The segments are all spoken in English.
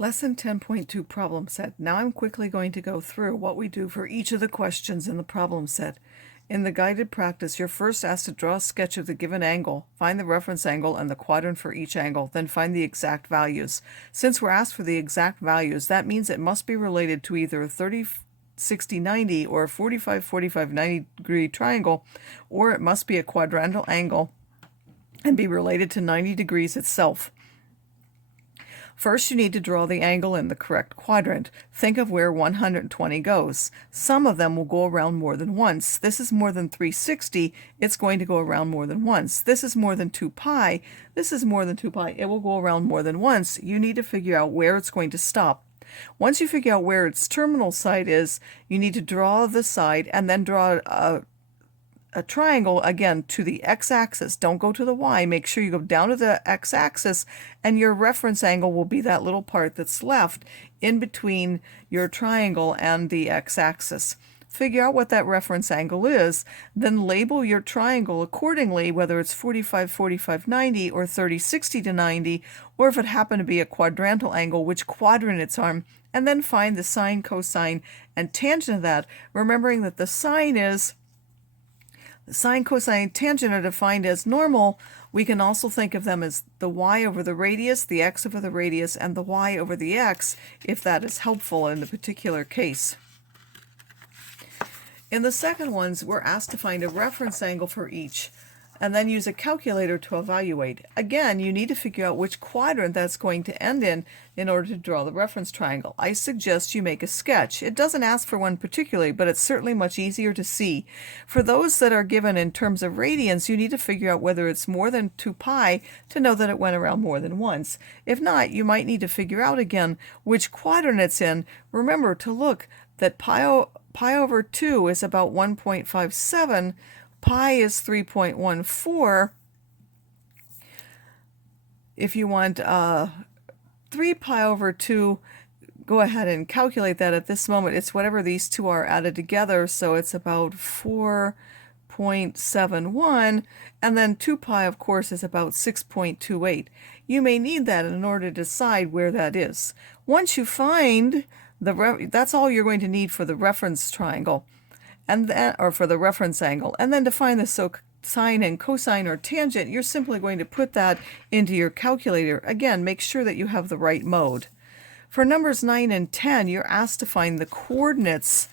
Lesson 10.2 problem set. Now I'm quickly going to go through what we do for each of the questions in the problem set. In the guided practice, you're first asked to draw a sketch of the given angle, find the reference angle and the quadrant for each angle, then find the exact values. Since we're asked for the exact values, that means it must be related to either a 30, 60, 90 or a 45, 45, 90 degree triangle, or it must be a quadrantal angle and be related to 90 degrees itself. First, you need to draw the angle in the correct quadrant. Think of where 120 goes. Some of them will go around more than once. This is more than 360. It's going to go around more than once. This is more than 2 pi. This is more than 2 pi. It will go around more than once. You need to figure out where it's going to stop. Once you figure out where its terminal side is, you need to draw the side and then draw a triangle again to the x-axis. Don't go to the y. Make sure you go down to the x-axis, and your reference angle will be that little part that's left in between your triangle and the x-axis. Figure out what that reference angle is, then label your triangle accordingly, whether it's 45, 45, 90 or 30, 60 to 90, or if it happened to be a quadrantal angle, which quadrant it's on, and then find the sine, cosine, and tangent of that, remembering that the sine, cosine, tangent are defined as normal. We can also think of them as the y over the radius, the x over the radius, and the y over the x, if that is helpful in the particular case. In the second ones, we're asked to find a reference angle for each, and then use a calculator to evaluate. Again, you need to figure out which quadrant that's going to end in order to draw the reference triangle. I suggest you make a sketch. It doesn't ask for one particularly, but it's certainly much easier to see. For those that are given in terms of radians, you need to figure out whether it's more than 2 pi to know that it went around more than once. If not, you might need to figure out again which quadrant it's in. Remember to look that pi over 2 is about 1.57. Pi is 3.14. If you want 3 pi over 2, go ahead and calculate that at this moment. It's whatever these two are added together, so it's about 4.71, and then 2 pi, of course, is about 6.28. You may need that in order to decide where that is. Once you find that's all you're going to need for the reference triangle, and then, or for the reference angle, and then to find the sine and cosine or tangent, you're simply going to put that into your calculator. Again, make sure that you have the right mode. For numbers 9 and 10, you're asked to find the coordinates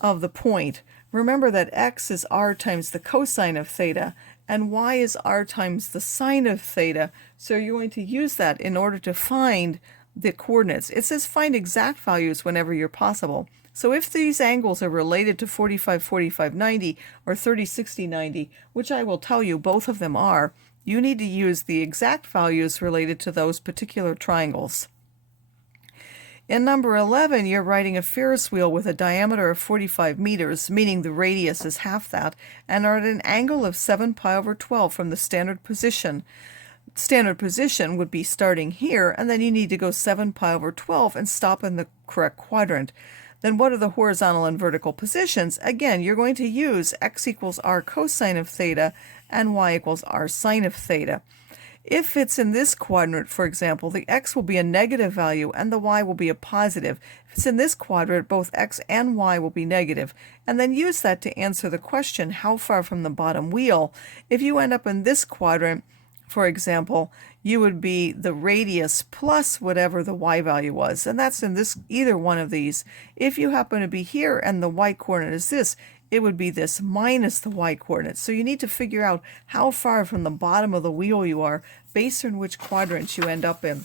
of the point. Remember that x is r times the cosine of theta, and y is r times the sine of theta, so you're going to use that in order to find the coordinates. It says find exact values whenever you're possible. So if these angles are related to 45, 45, 90 or 30, 60, 90, which I will tell you both of them are, you need to use the exact values related to those particular triangles. In number 11, you're writing a Ferris wheel with a diameter of 45 meters, meaning the radius is half that, and are at an angle of 7 pi over 12 from the standard position. Standard position would be starting here, and then you need to go 7 pi over 12 and stop in the correct quadrant. Then what are the horizontal and vertical positions? Again, you're going to use x equals r cosine of theta and y equals r sine of theta. If it's in this quadrant, for example, the x will be a negative value and the y will be a positive. If it's in this quadrant, both x and y will be negative. And then use that to answer the question, how far from the bottom wheel? If you end up in this quadrant, for example, you would be the radius plus whatever the y value was, and that's in this either one of these. If you happen to be here and the y coordinate is this, it would be this minus the y coordinate. So you need to figure out how far from the bottom of the wheel you are based on which quadrant you end up in.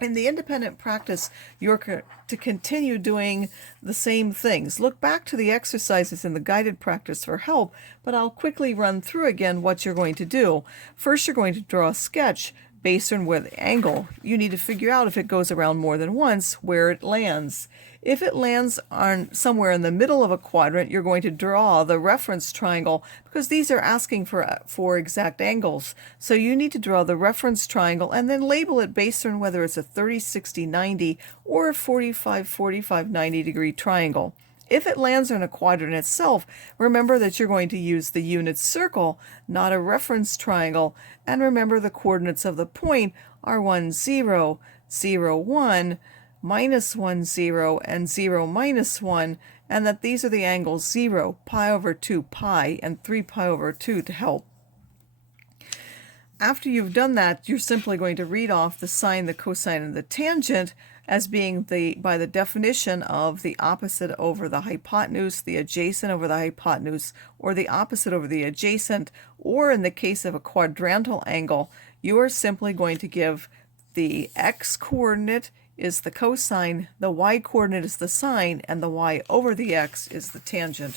In the independent practice, you're to continue doing the same things. Look back to the exercises in the guided practice for help, but I'll quickly run through again what you're going to do. First, you're going to draw a sketch based on where the angle. You need to figure out if it goes around more than once, where it lands. If it lands on somewhere in the middle of a quadrant, you're going to draw the reference triangle, because these are asking for exact angles. So you need to draw the reference triangle and then label it based on whether it's a 30, 60, 90 or a 45, 45, 90 degree triangle. If it lands on a quadrant itself, remember that you're going to use the unit circle, not a reference triangle, and remember the coordinates of the point are 1, 0, 0, 1, minus 1, 0, and 0, minus 1, and that these are the angles 0, pi over 2, pi, and 3 pi over 2 to help. After you've done that, you're simply going to read off the sine, the cosine, and the tangent as being by the definition of the opposite over the hypotenuse, the adjacent over the hypotenuse, or the opposite over the adjacent, or in the case of a quadrantal angle, you are simply going to give the x-coordinate is the cosine, the y-coordinate is the sine, and the y over the x is the tangent.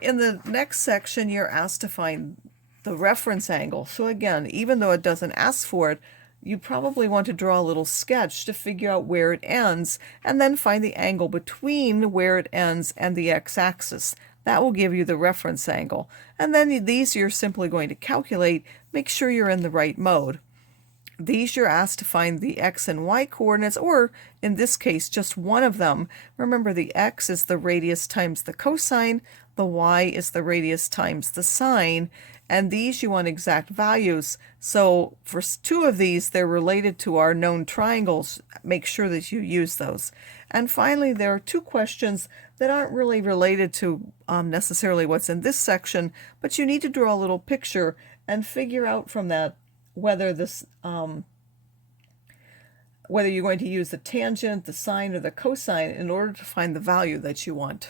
In the next section, you're asked to find the reference angle. So again, even though it doesn't ask for it, you probably want to draw a little sketch to figure out where it ends, and then find the angle between where it ends and the x-axis. That will give you the reference angle. And then these you're simply going to calculate, make sure you're in the right mode. These you're asked to find the x and y coordinates, or in this case, just one of them. Remember, the x is the radius times the cosine, the y is the radius times the sine, and these you want exact values. So for two of these, they're related to our known triangles. Make sure that you use those. And finally, there are two questions that aren't really related to necessarily what's in this section, but you need to draw a little picture and figure out from that whether whether you're going to use the tangent, the sine, or the cosine in order to find the value that you want.